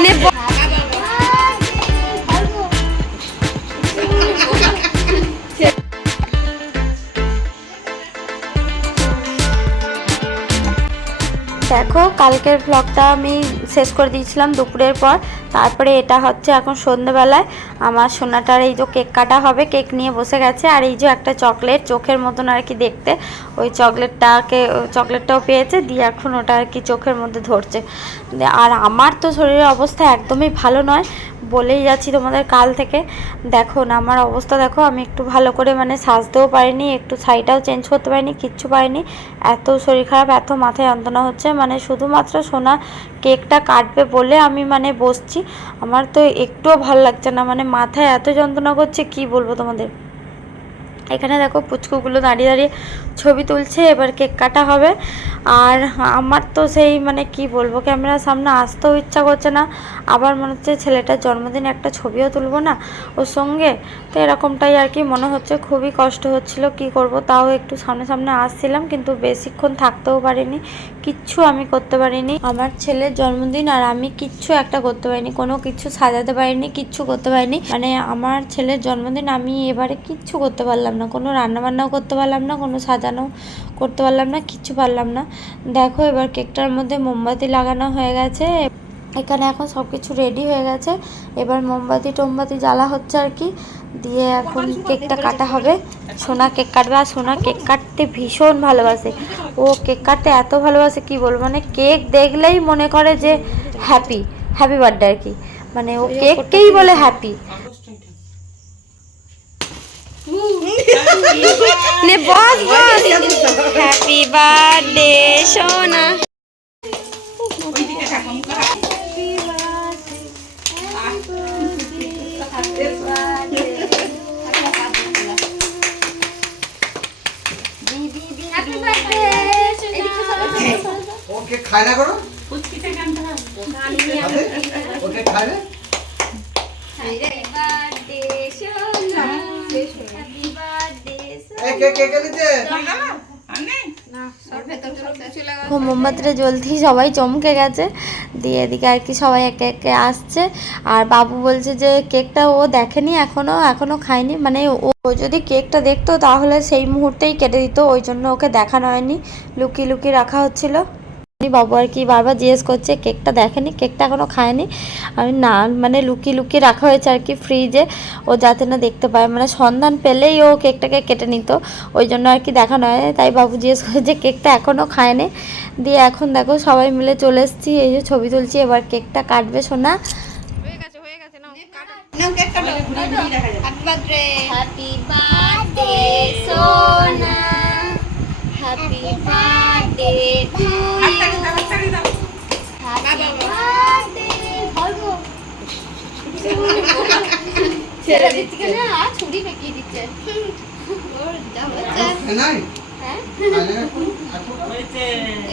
你哈 দেখো, কালকের ব্লগটা আমি শেষ করে দিয়েছিলাম দুপুরের পর। তারপরে এটা হচ্ছে এখন সন্ধ্যেবেলায়। আমার সোনাটার এই যে কেক কাটা হবে, কেক নিয়ে বসে গেছে। আর এই যে একটা চকলেট, চোখের মতন আর কি দেখতে। ওই চকলেটটাকে, চকলেটটাও পেয়েছে, দিয়ে এখন ওটা আর কি চোখের মধ্যে ধরছে। আর আমার তো শরীরের অবস্থা একদমই ভালো নয়। বলেই যাচ্ছি তোমাদের কাল থেকে। দেখো না, আমার অবস্থা দেখো, আমি একটু ভালো করে মানে সাজতেও পারিনি, একটু শাড়িটাও চেঞ্জ করতে পারিনি, কিচ্ছু পারিনি। এত শরীর খারাপ, এত মাথায় যন্ত্রণা হচ্ছে মানে শুধুমাত্র সোনা কেকটা কাটবে বলে আমি মানে বসছি। আমার তো একটুও ভালো লাগছে না মানে মাথায় এত যন্ত্রণা করছে, কি বলব তোমাদের? এখানে দেখো পুচকুগুলো দাঁড়িয়ে দাঁড়িয়ে ছবি তুলছে, এবার কেক কাটা হবে। আর আমার তো সেই মানে কি বলব, ক্যামেরার সামনে আসতেও ইচ্ছা করছে না। আবার মনে হচ্ছে ছেলেটার জন্মদিনে একটা ছবিও তুলবো না ওর সঙ্গে। তো এরকমটাই আর কি, মনে হচ্ছে খুবই কষ্ট হচ্ছিল, কি করব? তাও একটু সামনে সামনে আসছিলাম, কিন্তু বেশিক্ষণ থাকতেও পারিনি, কিচ্ছু আমি করতে পারিনি। আমার ছেলের জন্মদিন আর আমি কিচ্ছু একটা করতে পারিনি, কোনো কিছু সাজাতে পারিনি, কিচ্ছু করতে পারিনি। মানে আমার ছেলের জন্মদিন আমি এবারে কিচ্ছু করতে পারলাম না। কোনো রান্নাবান্নাও করতে পারলাম না কোনো সাজানো করতে পারলাম না কিচ্ছু পারলাম না। দেখো এবার কেকটার মধ্যে মোমবাতি লাগানো হয়ে গেছে। এখানে এখন সব কিছু রেডি হয়ে গেছে। এবার মোমবাতি টোমবাতি জ্বালা হচ্ছে আর কি। দিয়ে এখন কেকটা কাটা হবে। সোনা কেক কাটবে আর সোনা কেক কাটতে ভীষণ ভালোবাসে। ও কেক কাটতে এত ভালোবাসে কি বলব? মানে কেক দেখলেই মনে করে যে হ্যাপি হ্যাপি বার্থডে আর কি। মানে ও কেককেই বলে হ্যাপি নে বস বস। হ্যাপি বার্থডে সোনা। ওকে খায় না করো ওকে খায় না। মোমবাতিটা জ্বলতেই সবাই চমকে গেছে। দিয়ে এদিকে আর কি সবাই একে একে আসছে। আর বাবু বলছে যে কেকটা ও দেখেনি এখনও এখনও খায়নি। মানে ও যদি কেকটা দেখতো তাহলে সেই মুহূর্তেই কেটে দিত, ওই জন্য ওকে দেখানো হয়নি। লুকিয়ে লুকিয়ে রাখা হচ্ছিল। বাবু আর কি বারবার জিজ্ঞেস করছে কেকটা দেখেনি কেকটা এখনও খায়নি। আমি না মানে লুকিয়ে লুকিয়ে রাখা হয়েছে আর কি ফ্রিজে ও যাতে না দেখতে পায় মানে সন্ধান পেলেই ও কেকটাকে কেটে নিত। ওই জন্য আর কি দেখানো হয়। তাই বাবু জিজ্ঞেস করে যে কেকটা এখনও খায়নি? দিয়ে এখন দেখো সবাই মিলে চলে এসেছি এই যে ছবি তুলছি এবার কেকটা কাটবে সোনা। হ্যাপি বার্থডে সোনা। হ্যাপি বার্থডে টু ছেড়ে দিচ্ছে কেন আর ছুরি ফেঁকিয়ে দিচ্ছে না এখন? এখন?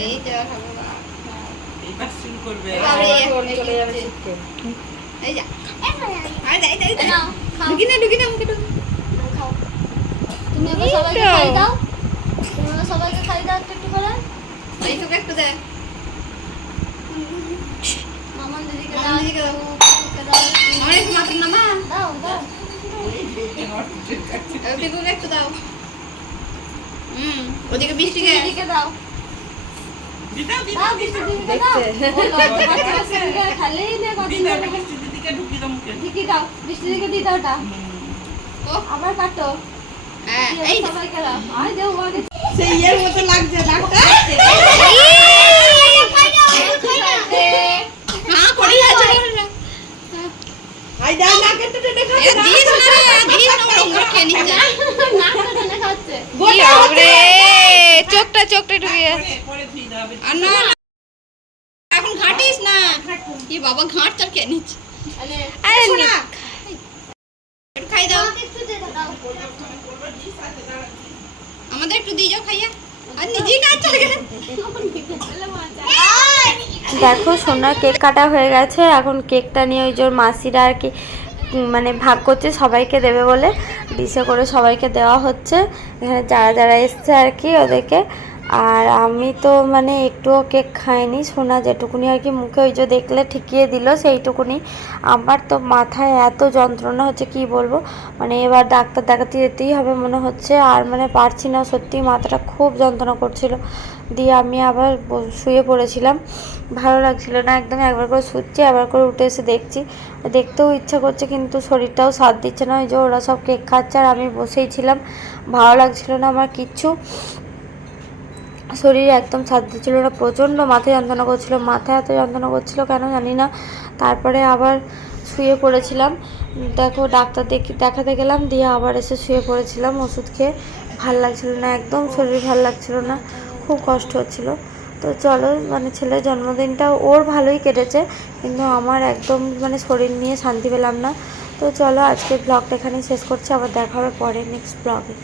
এই তো খাব এবার শুরু করবে চলে যাবে এই যা আরে দাই দাই দাও ঢুকি না ঢুকি না মুখে ঢুকি। তুমি এবার সবাইকে খাই দাও। তুমি সবাইকে খাই দাও একটু একটু করে। এই তোকে একটু দে। মামা দিদিকে দাও। দিদিকে দাও। মাত্র না মা একটু হুম ওদিকে বৃষ্টিকে। দিদিকে ও আবার কাটো। হ্যাঁ চোখটা চোখটা ঢুকে না এখন ঘাটিস না কি বাবা ঘাট চার খেয়ে নিচ্ছে আরে খাই দাও আমাদের একটু দিয়ে যাও খাইয়া। দেখো, সোনার কেক কাটা হয়ে গেছে। এখন কেকটা নিয়ে ওই জোর মাসিরা আর কি মানে ভাগ করছে, সবাইকে দেবে বলে। ডিশে করে সবাইকে দেওয়া হচ্ছে। এখানে যারা যারা এসছে আর কি ওদেরকে আর আমি তো মানে একটুও কেক খাইনি, সোনা যেটুকুনি আর কি মুখে ওই যে দেখলে ঠিকিয়ে দিল সেইটুকুনি। আমার তো মাথায় এত যন্ত্রণা হচ্ছে, কি বলব? মানে এবার ডাক্তার দেখাতে যেতেই হবে মনে হচ্ছে, আর মানে পারছি না, সত্যি মাথাটা খুব যন্ত্রণা করছিল। দিয়ে আমি আবার শুয়ে পড়েছিলাম। ভালো লাগছিল না একদম একবার করে শুচ্ছি আবার করে উঠে এসে দেখছি। দেখতেও ইচ্ছা করছে, কিন্তু শরীরটাও সাথ দিচ্ছে না, ওই যে ওরা সব কেক খাচ্ছে, আর আমি বসেই ছিলাম। ভালো লাগছিল না আমার কিচ্ছু। শরীর একদম সাথ দিচ্ছিল না প্রচণ্ড মাথায় যন্ত্রণা করছিল। মাথা এত যন্ত্রণা করছিল কেন জানি না। তারপরে আবার শুয়ে পড়েছিলাম। দেখো ডাক্তার দেখি দেখাতে গেলাম দিয়ে আবার এসে শুয়ে পড়েছিলাম। ওষুধ খেয়ে ভালো লাগছিল না একদম শরীর ভালো লাগছিল না খুব কষ্ট হচ্ছিল। তো চলো মানে ছেলের জন্মদিনটা ওর ভালোই কেটেছে কিন্তু আমার একদম মানে শরীর নিয়ে শান্তি পেলাম না। তো চলো আজকে ব্লগটা এখানেই শেষ করছি আবার দেখা হবে পরে নেক্সট ব্লগে।